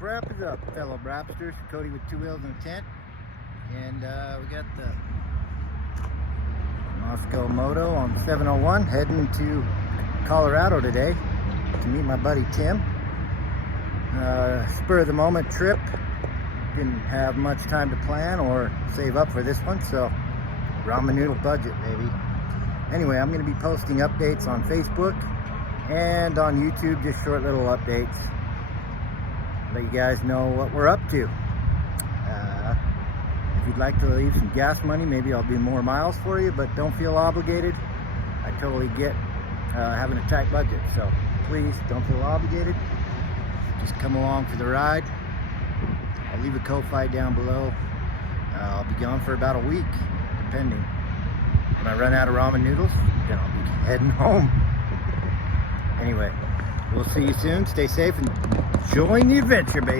Wrap it up, fellow Brapsters. Cody with 2 wheels and a tent. And we got the Moscow Moto on 701 heading to Colorado today to meet my buddy Tim. Spur of the moment trip. Didn't have much time to plan or save up for this one, so ramen noodle budget, baby. Anyway, I'm going to be posting updates on Facebook and on YouTube, just short little updates. Let you guys know what we're up to. If you'd like to leave some gas money, maybe I'll do more miles for you, but don't feel obligated. I totally get having a tight budget, so please don't feel obligated. Just come along for the ride. I'll leave a Ko-Fi down below. I'll be gone for about a week, depending. When I run out of ramen noodles, then I'll be heading home. Anyway, we'll see you soon. Stay safe and join the adventure, baby.